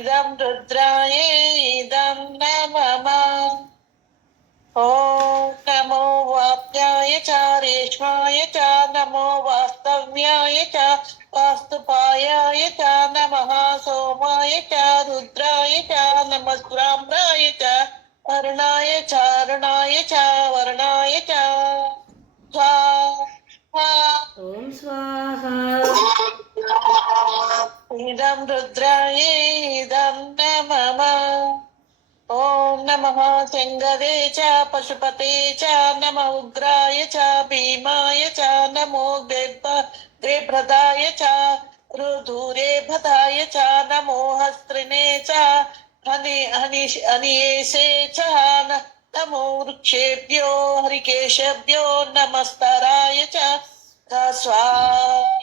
इदं रुद्राय इदं न मम नमो वाप्याय च, रेष्माय च, नमो वास्तव्याय च, वास्तुपायाय च, नमः। सोमाय च, रुद्राय च नमस्ब्राह्मणाय च वर्णाय चारणाय च, वर्णाय च। स्वाहा ओम स्वाहा। इदं रुद्राय इदं नमः ॐ नमः शङ्करे च पशुपते च नम उग्राय च भीमाय च नमो ग्रेभ्रदाय च रुधुरे भदाय च नमो हस्त्रिणे च हनि हनियेशे च नमो वृक्षेभ्यो हरिकेशभ्यो नमस्तराय च स्वाहा।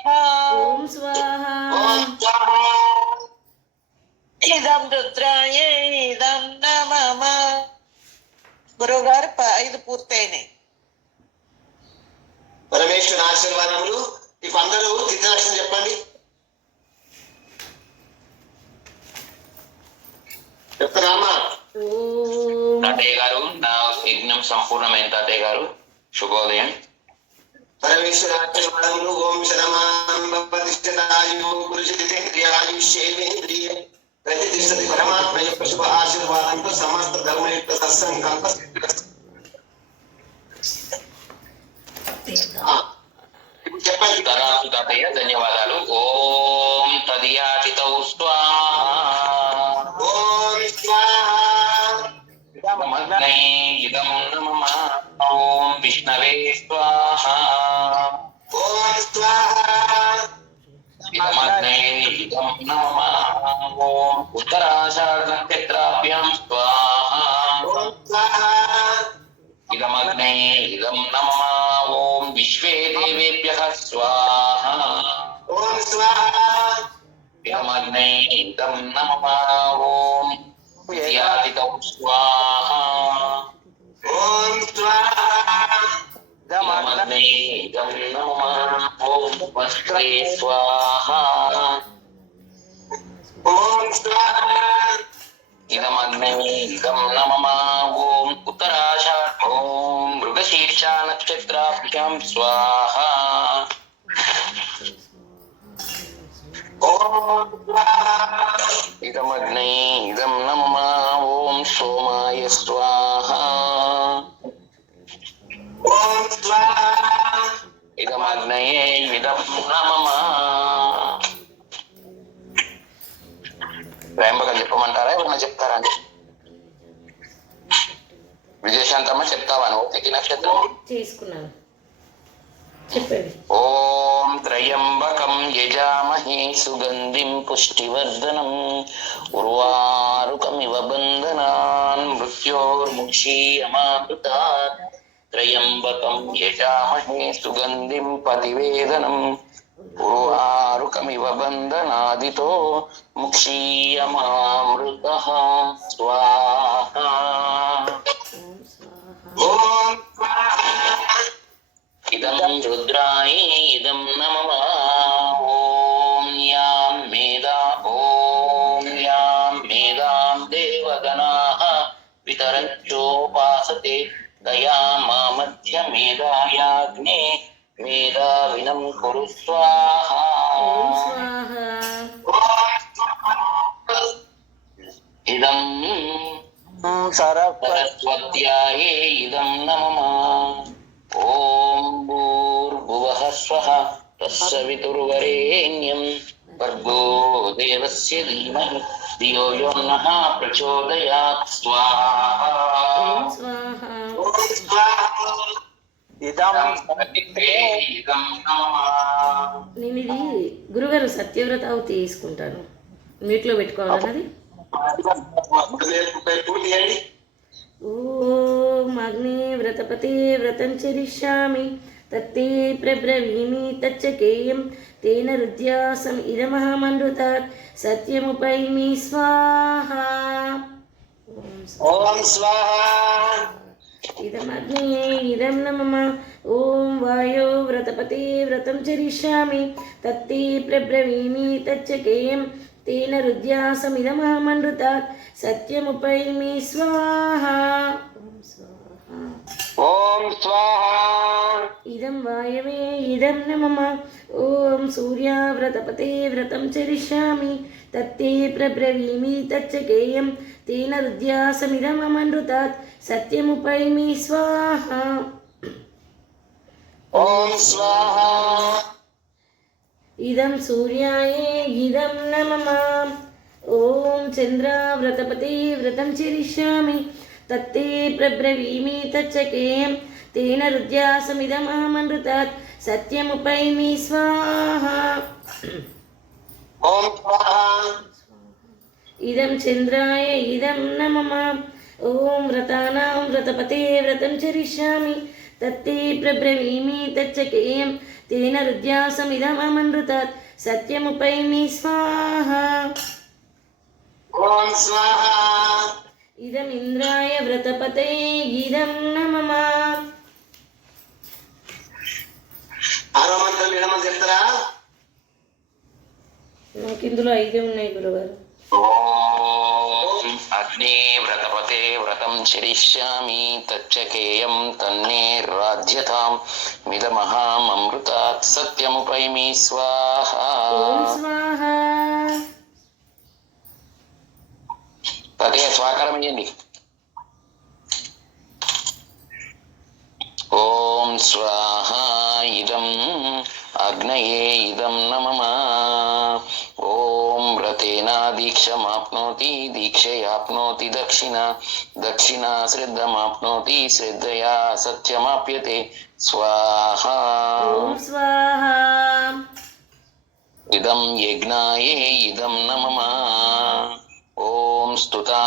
ఇదం రుద్రాయ ఇదం నమమ గురువుగారు ఐదు పూర్తయినాయి. పరమేశ్వర ఆశీర్వాదములు. ఇప్పుడు అందరూ తిథి లక్షణం చెప్పండి. చెప్తారామా ఓం తాతయ్య గారు నా యజ్ఞం సంపూర్ణమైన తాతయ్య గారు. శుభోదయం. పరమేశ్వర ప్రతిష్టతి పరమాత్మ యొక్క శుభ ఆశీర్వాదంతో సమస్త ధర్మ యొక్క సత్సంకల్ప తదాస్తు తాతయ్య ధన్యవాదాలు. ఓం తదియాచితౌ స్వాహా. ఓం విష్ణవే స్వాహా. ఓం ఉత్తరాషాఢ నక్షత్రాభ్యాం స్వాహా ఓం స్వాహా ఇదమగ్నై ఇదం నమః ఓం విశ్వే దేవేభ్యః స్వాహా ఓం స్వాహా ఇదమగ్నై ఇదం నమః ఓం యాతితౌ స్వాహా ఓం స్వాహా ఇదమగ్నై ఇదం ఇదమగ్నై ఇదం నమః ఓం ఉత్తరాషాఢ ఓం మృగశీర్ష నక్షత్రాభ్యాం స్వాహా ఓం స్వాహా ఇదమగ్నై ఇదం నమః ఓం సోమాయ స్వాహా ఓం స్వాహా ఇదమగ్నయే ఇదం నమః ప్రేమగా చెప్పమంటారా? ఏమన్నా చెప్తారా? అండి విజయశాంతమ్మ చెప్తావా? నువ్వు నక్షత్రం? చేసుకున్నాను. చెప్పండి. ఓం త్రయంబకం యజామహే సుగంధిం పుష్టివర్ధనం. ఉర్వారుకమివ బంధనాన్ మృత్యోర్ముక్షీయమామృతాత్ త్రయంబకం యజామహే సుగంధిం పతివేదనం. ఉర్వారుకమివ బంధనాదితో ముక్షీయమామృత. స్వాహా. ఇదం రుద్రాయ ఇదం నమః. మేధావినం కురు స్వాహా ఓం స్వాహ ఇదం సరస్వత్యాయే ఇదం నమః ఓం భూర్భువః స్వః తస్సవితుర్వరేణ్యం భర్గో దేవస్య ధీమహి ధియో యో నేను ఇది గురుగారు సత్యవ్రత తీసుకుంటాను. మీట్లో పెట్టుకోవాలన్నది? ఓం అగ్ని వ్రతపతే వ్రతం చరిష్యామి తత్తే ప్రబ్రవీమి తచ్చకేయం తేన రుద్యాసం ఇదమహమనృతాత్ సత్యముపైమి స్వాహ. ఓం స్వాహా. ఇదమగ్నే ఇదం నమ ఓం వాయో వ్రతపతే వ్రతం చరిష్యామి. తత్తే ప్రబ్రవీమి తచ్చకేయం. తేన రుద్యాసమిదమహమనృతాత్ సత్యముపైమి స్వాహ. ఓం స్వాహ. ఇదం వాయవే ఇదం న మమ ఓం సూర్యావ్రతపతే వ్రతం చరిష్యామి. తత్తే ప్రబ్రవీమి తచ్చకేయం తేన రుద్యాసమిదమమృతాత్ సత్యముపైమి స్వాహ. ఓం స్వాహ. ఇదం సూర్యాయే ఇదం న మమ ఓం చంద్రావ్రతపతే వ్రతం చరిష్యామి. తత్తే ప్రబ్రవీమీత చకేం తేన రుద్యాసమిదమహమనృతాత్ సత్యముపై మీ స్వాహ ఇదం చంద్రాయ ఇదం నమమ ఓం వ్రతానాం వ్రతపతే వ్రతం చరిష్యామి తత్తే ప్రబ్రవీమి తచ్చకేయం తేన రుద్యాసమిదమనృతాత్ సత్యముపై మీ స్వాహ స్వాహ ఇదమింద్రాయ వ్రతపతే గీదం నమమా. ఆరోమంత్రం ఏడమని చెప్తారా? నాకు ఇందులో ఐదే ఉన్నాయి గురుగారు అగ్నే వ్రతపతే వ్రతం చరిష్యామి తచ్చకేయం తన్నే రాజ్యతాం మిదమహామృతాత్ సత్యముపైమి స్వాహ. ప్రతిగా స్వాకారం ఇవ్వండి ఓం స్వాహ ఇదం అగ్నయే ఇదం నమమ ఓం రతేనా దీక్షమాప్నోతి దీక్షయాప్నోతి దక్షిణ దక్షిణ శ్రద్ధమాప్నోతి శ్రద్ధయా సత్యమాప్యతే. స్వాహా. స్వాహా. ఇదం యజ్ఞాయే ఇదం నమమా స్తుతా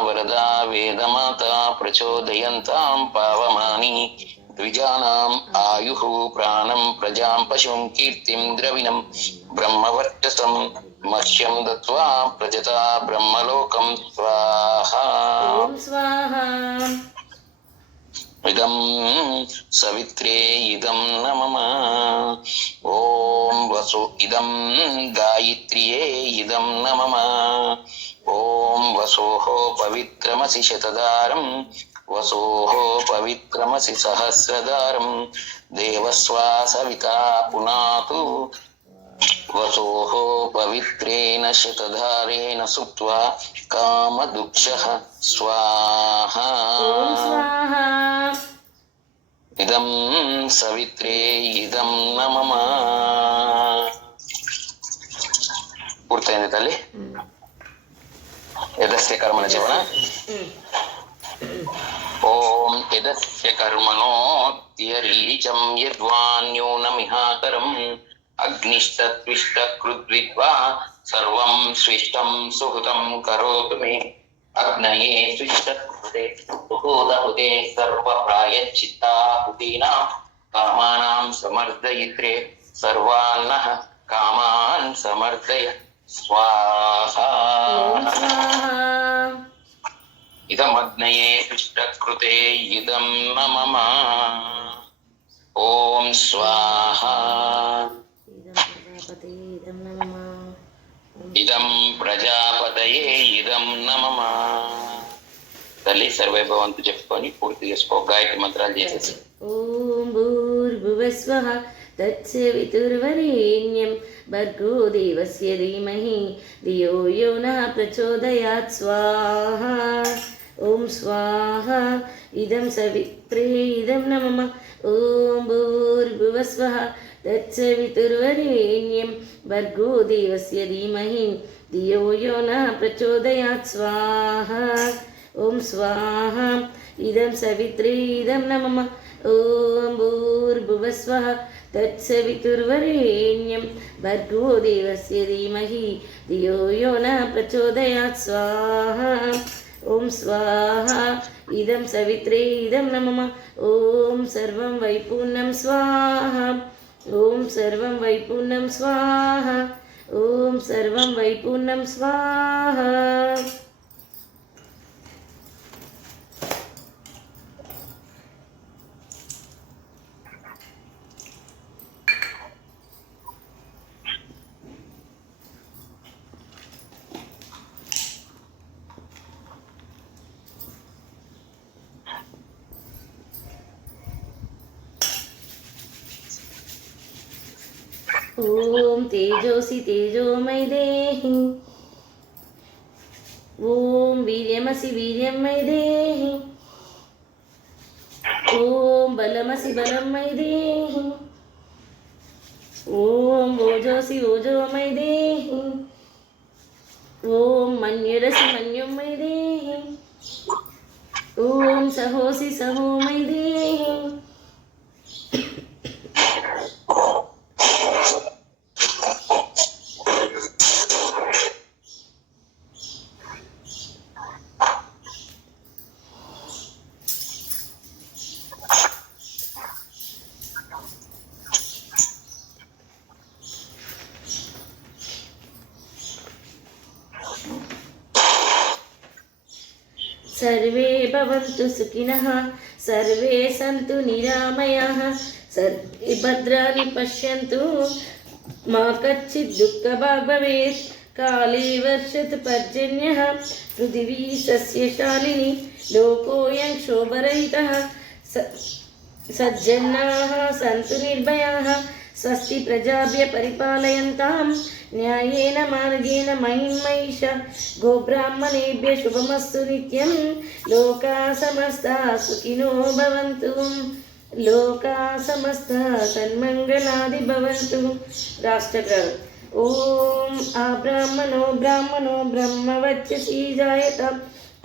వరదా వేదమాత ప్రచోదయంతాం పావమాని ద్విజానాం ఆయుః ప్రాణం ప్రజాం పశుం కీర్తిం ద్రవిణం బ్రహ్మవర్చసం మహ్యం దత్వా ప్రజత బ్రహ్మలోకం స్వాహా ఇదం సవిత్రే ఇదం నమ ఓం వసు ఇదం గాయి మైత్రియే ఇదం నమమ ఓం వసోహో పవిత్రమసి శతదారం వసోహో పవిత్రమసి సహస్రదారం దేవస్వాసవితా పునాతు వసోహో పవిత్రేణ శతధారేణ సుప్త్వా కామదుక్ష స్వాహా ఇదం సవిత్రే ఇదం నమమా పూర్తయింది తల్లి యదస్య కర్మణ చెప్పన ఓం యదస్య కర్మణోత్యరీచం యద్వాన్యూనమిహాకరం అగ్నిష్టత్విష్టకృద్విద్వా సర్వం స్విష్టం సుహృతం కరోతు మే అగ్నయే స్విష్టకృతే సుహూదహుతే సర్వప్రాయశ్చిత్తాహుతీనాం కామానాం సమర్దయిత్రే సర్వాన్నః కామాన్ సమర్దయ స్వాహా ॐ स्वाहा ఇదమగ్నయే సృష్టకృతే ఇదం నమమ ఓం స్వాహ इदं प्रजापते इदं ఇదం ప్రజాపతయే ఇదం नमः నమమ తల్లి సర్వే భవంతు చెప్పుకొని పూర్తి చేసుకో గాయత్రి మంత్రాలు చేసేసి ॐ भूर्भुवस्वः तत्सवितुर्वरेण्यं भर्गो देवस्य धीमहि धियो यो नः प्रचोदयात् स्वाहा ॐ स्वाहा इदं सवित्रे इदं न मम ॐ भूर्भुवस्वः तत्सवितुर्वरेण्यं भर्गो देवस्य धीमहि धियो यो नः प्रचोदयात् स्वाहा ॐ स्वाहा इदं सवित्रे इदं न मम ॐ भूर्भुवस्वः तत्सवितुर्वरेण्यं भर्गो देवस्य धीमहि धियो यो न प्रचोदयात् स्वाहा ॐ स्वाहा इदं सवित्रे इदं न मम ॐ सर्वं वैपूर्णं स्वाहा ॐ सर्वं वैपूर्णं स्वाहा ॐ सर्वं वैपूर्णं स्वाहा ఓం తేజోసి తేజోమై దేహి ఓం వీర్యమసి వీర్యమై దేహి ఓం బలమసి బలమై దేహి ఓం ఓజోసి ఓజోమై దేహి ఓం మన్యురసి మన్యుమై దేహి ఓం సహోసి సహోమై దేహి सर्वे भवन्तु सुखिनः, सर्वे सन्तु निरामयाः सर्वे भद्राणि पश्यन्तु। मा कच्चित् दुःखभाग् भवेत्, काले वर्षतु पर्जन्यः। पृथिवी सस्यशालिनी लोकोऽयं क्षोभरहितः। स, सज्जनाः सन्तु निर्भयाः। स्वस्ति प्रजाभ्य परिपालयन्तां न्यायेन मार्गेण मयिं महिष गोब्राह्मणेभ्य शुभमस्तु नित्यं लोकाः समस्ताः सुखिनो भवन्तु लोकाः समस्ताः सन्मङ्गलादि भवन्तु राष्ट्रग्रह ॐ आब्राह्मणो ब्राह्मणो ब्रह्मवच्चसी जायत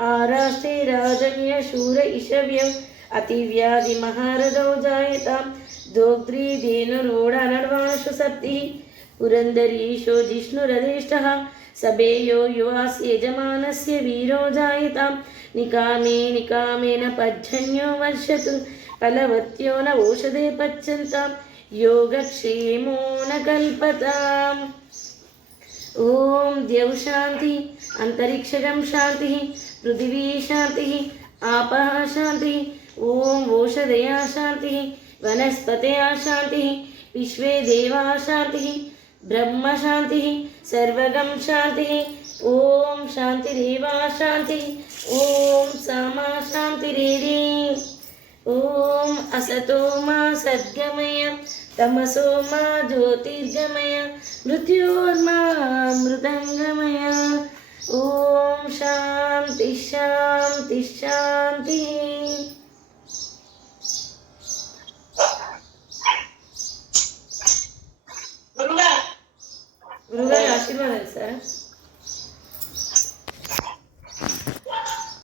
आराष्टे राजन्य शूर इषव्यम् अतिव्याधिमहारथो जायतां दोग्ध्री धेनुरूढानर्वाणुषु सप्तिः पुरन्दरीशो जिष्णुरधिष्ठः सभेयो युवास्य यजमानस्य वीरो जायतां निकामे निकामेन पज्जन्यो वर्षतु फलवत्यो न ओषधे पच्यन्तां योगक्षेमो न कल्पताम् ॐ द्यौ शान्ति अन्तरिक्षगं शान्तिः पृथिवी शान्तिः आपः शान्तिः ॐ ओषधया शान्तिः वनस्पतया शान्तिः विश्वे देवा शान्तिः ब्रह्म शान्तिः सर्वगं शान्तिः ॐ शान्तिरेवा शान्तिः ॐ सामा शान्तिरेरी ॐ असतो मा सद्गमय तमसो मा ज्योतिर्गमय मृत्योर्मा मृदङ्गमय ॐ शान्ति शान्ति शान्तिः గురుగారు ఆశీర్వాదాలు సార్.